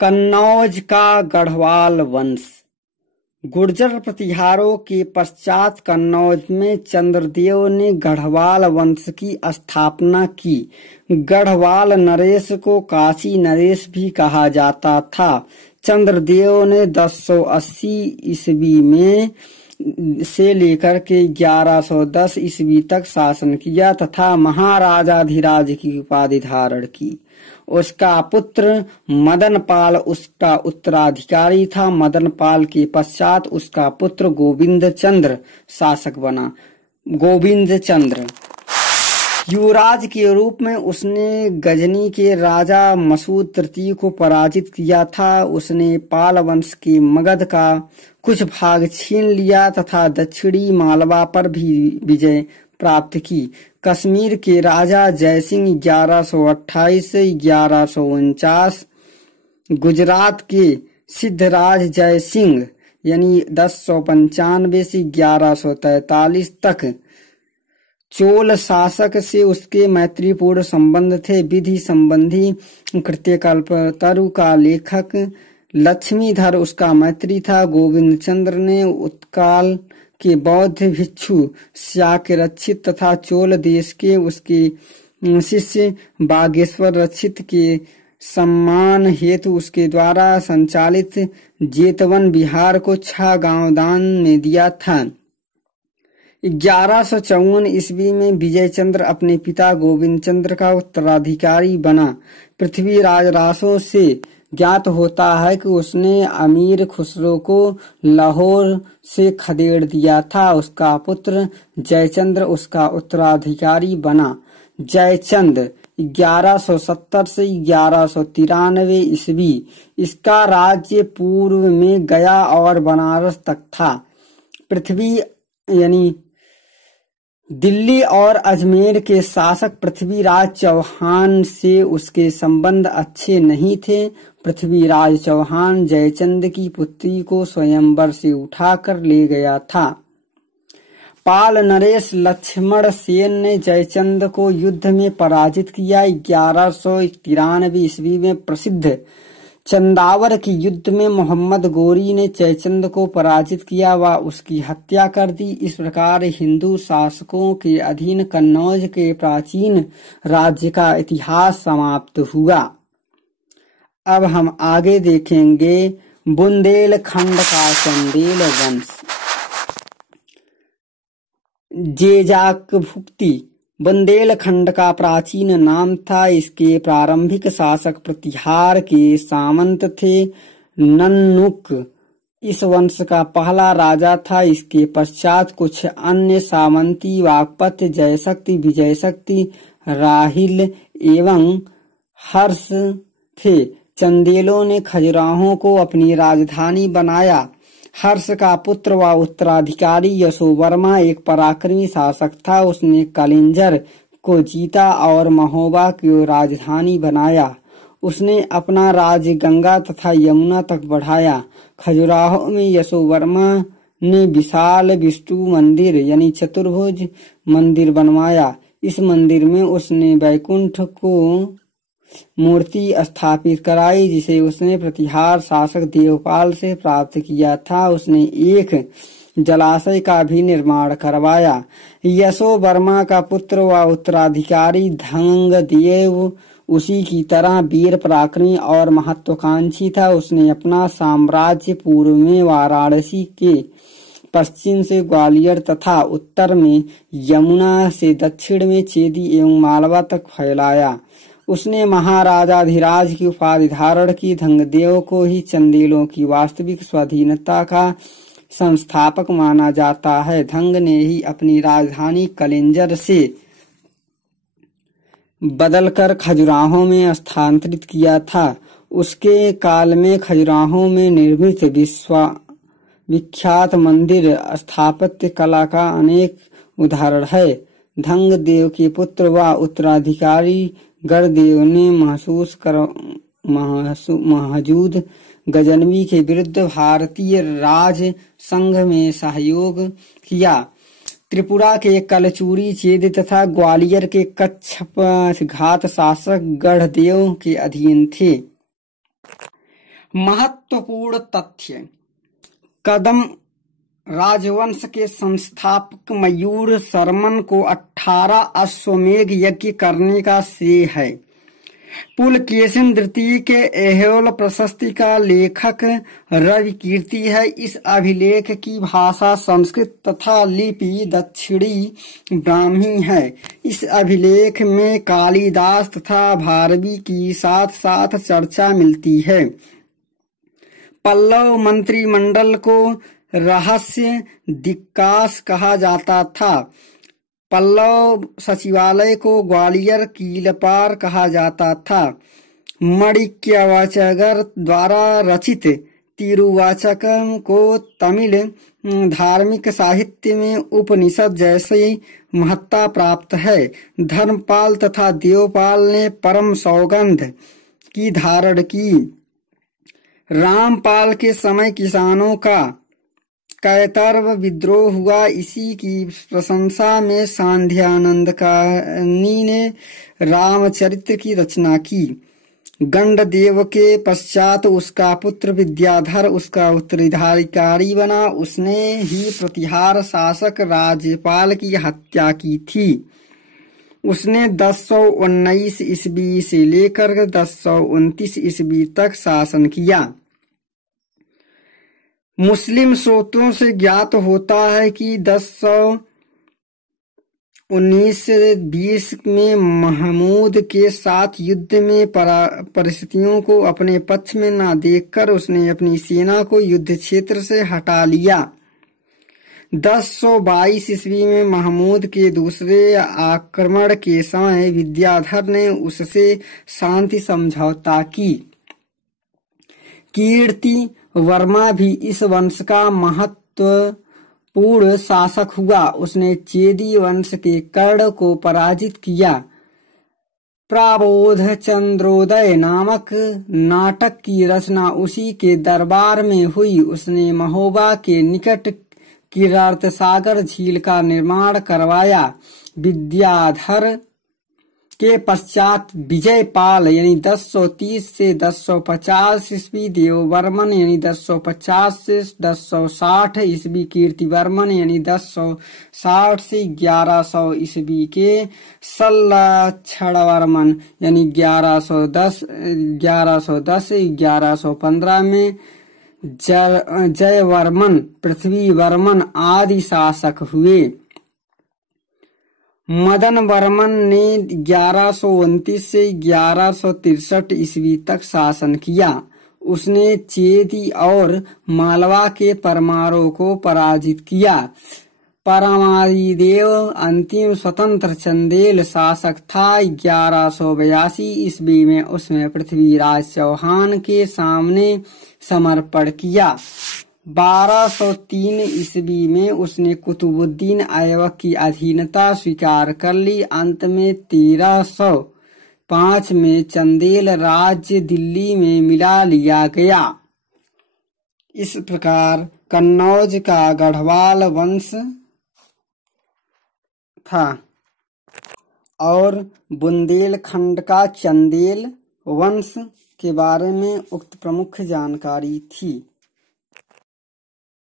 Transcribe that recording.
कन्नौज का गढ़वाल वंश। गुर्जर प्रतिहारों के पश्चात कन्नौज में चंद्रदेव ने गढ़वाल वंश की स्थापना की। गढ़वाल नरेश को काशी नरेश भी कहा जाता था। चंद्रदेव ने 1080 ईस्वी में से लेकर के 1110 ईस्वी तक शासन किया तथा महाराजाधिराज की उपाधि धारण की। उसका पुत्र मदनपाल उसका उत्तराधिकारी था। मदनपाल के पश्चात उसका पुत्र गोविंद चंद्र शासक बना। गोविंद चंद्र युवराज के रूप में उसने गजनी के राजा मसूद तृतीय को पराजित किया था। उसने पाल वंश के मगध का कुछ भाग छीन लिया तथा दक्षिणी मालवा पर भी विजय प्राप्त की। कश्मीर के राजा जयसिंह 1128 से 1149, गुजरात के सिद्धराज जयसिंह यानी 1095 से 1143 तक चोल शासक से उसके मैत्रीपूर्ण संबंध थे। विधि संबंधी कृत्यकल्पतरु का लेखक लक्ष्मीधर उसका मैत्री था। गोविंद चंद्र ने उत्काल के बौद्ध भिक्षु शाक्य रक्षित तथा चोल देश के उसके शिष्य बागेश्वर रक्षित के सम्मान हेतु उसके द्वारा संचालित जेतवन बिहार को 6 गांव दान में दिया था। 1154 ईस्वी में विजय चंद्र अपने पिता गोविंद चंद्र का उत्तराधिकारी बना। पृथ्वीराज रासो से ज्ञात होता है कि उसने अमीर खुसरो को लाहौर से खदेड़ दिया था। उसका पुत्र जयचंद्र उसका उत्तराधिकारी बना। जयचंद 1170 से 1193 ईस्वी। इसका राज्य पूर्व में गया और बनारस तक था। पृथ्वी यानी दिल्ली और अजमेर के शासक पृथ्वीराज चौहान से उसके संबंध अच्छे नहीं थे। पृथ्वीराज चौहान जयचंद की पुत्री को स्वयंवर से उठाकर ले गया था। पाल नरेश लक्ष्मण सेन ने जयचंद को युद्ध में पराजित किया। 1193 ईस्वी में प्रसिद्ध चंदावर की युद्ध में मोहम्मद गोरी ने जयचंद को पराजित किया व उसकी हत्या कर दी। इस प्रकार हिंदू शासकों के अधीन कन्नौज के प्राचीन राज्य का इतिहास समाप्त हुआ। अब हम आगे देखेंगे बुंदेलखंड का चंदेल वंश। जेजाकभुक्ति बुंदेलखंड का प्राचीन नाम था। इसके प्रारंभिक शासक प्रतिहार के सामंत थे। नन्नुक इस वंश का पहला राजा था। इसके पश्चात कुछ अन्य सामंती वाकपत जयशक्ति, विजयशक्ति, राहिल एवं हर्ष थे। चंदेलों ने खजुराहों को अपनी राजधानी बनाया। हर्ष का पुत्र व उत्तराधिकारी यशोवर्मा एक पराक्रमी शासक था। उसने कलिंजर को जीता और महोबा को राजधानी बनाया। उसने अपना राज्य गंगा तथा यमुना तक बढ़ाया। खजुराहो में यशोवर्मा ने विशाल विष्णु मंदिर यानी चतुर्भुज मंदिर बनवाया। इस मंदिर में उसने वैकुंठ को मूर्ति स्थापित कराई जिसे उसने प्रतिहार शासक देवपाल से प्राप्त किया था। उसने एक जलाशय का भी निर्माण करवाया। यशोवर्मा का पुत्र व उत्तराधिकारी धंगदेव उसी की तरह वीर पराक्रमी और महत्वाकांक्षी था। उसने अपना साम्राज्य पूर्व में वाराणसी के पश्चिम से ग्वालियर तथा उत्तर में यमुना से दक्षिण में चेदी एवं मालवा तक फैलाया। उसने महाराजाधिराज की उपाधि धारण की। धंगदेव को ही चंदेलों की वास्तविक स्वाधीनता का संस्थापक माना जाता है। धंग ने ही अपनी राजधानी कलिंजर से बदलकर खजुराहो में स्थानांतरित किया था। उसके काल में खजुराहो में निर्मित विख्यात मंदिर स्थापत्य कला का अनेक उदाहरण है। धंगदेव के पुत्र व उत्तराधिकारी गढ़देव ने महजूद गजनवी के विरुद्ध भारतीय राज संघ में सहयोग किया। त्रिपुरा के कलचूरी चेद तथा ग्वालियर के कच्छप घात शासक गढ़देव के अधीन थे। महत्वपूर्ण तथ्य। कदम राजवंश के संस्थापक मयूर शर्मन को 18 अश्वमेध यज्ञ करने का श्रेय है। पुलकेशिन द्वितीय के ऐहोल प्रशस्ति का लेखक रवि कीर्ति है। इस अभिलेख की भाषा संस्कृत तथा लिपि दक्षिणी ब्राह्मी है। इस अभिलेख में कालिदास तथा भारवी की साथ साथ चर्चा मिलती है। पल्लव मंत्रिमंडल को रहस्य दिक्काश कहा जाता था। पल्लव सचिवालय को ग्वालियर कीलपार कहा जाता था। माणिक्यवाचगर द्वारा रचित तिरुवाचकम को तमिल धार्मिक साहित्य में उपनिषद जैसे महत्ता प्राप्त है। धर्मपाल तथा देवपाल ने परम सौगंध की धारण की। रामपाल के समय किसानों का कैतर्व विद्रोह हुआ। इसी की प्रशंसा में सांध्यानंदकानी ने रामचरित्र की रचना की। गंडदेव के पश्चात उसका पुत्र विद्याधर उसका उत्तराधिकारी बना। उसने ही प्रतिहार शासक राज्यपाल की हत्या की थी। उसने 1019 ईस्वी से लेकर 1029 ईस्वी तक शासन किया। मुस्लिम स्रोतों से ज्ञात होता है कि 1019-20 में महमूद के साथ युद्ध में परिस्थितियों को अपने पक्ष में न देखकर उसने अपनी सेना को युद्ध क्षेत्र से हटा लिया। 1022 ईस्वी में महमूद के दूसरे आक्रमण के समय विद्याधर ने उससे शांति समझौता की। कीर्ति वर्मा भी इस वंश का महत्वपूर्ण शासक हुआ। उसने चेदी वंश के कर्ण को पराजित किया। प्रबोध चंद्रोदय नामक नाटक की रचना उसी के दरबार में हुई। उसने महोबा के निकट किरातसागर झील का निर्माण करवाया। विद्याधर के पश्चात विजयपाल यानी 1030 से 1050 ईस्वी, देववर्मन यानी 1050 से 1060 ईस्वी, कीर्तिवर्मन यानी 1060 से 1100 ईस्वी के सल्लक्षणवर्मन यानी 1110 से 1115 में जयवर्मन, पृथ्वीवर्मन आदि शासक हुए। मदन वर्मन ने 1129 से 1163 ईस्वी तक शासन किया। उसने चेदी और मालवा के परमारों को पराजित किया। परमादिदेव अंतिम स्वतंत्र चंदेल शासक था। 1182 ईस्वी में उसने पृथ्वीराज चौहान के सामने समर्पण किया। 1203 ईस्वी में उसने कुतुबुद्दीन ऐबक की अधीनता स्वीकार कर ली। अंत में 1305 में चंदेल राज्य दिल्ली में मिला लिया गया। इस प्रकार कन्नौज का गढ़वाल वंश था और बुंदेलखंड का चंदेल वंश के बारे में उक्त प्रमुख जानकारी थी।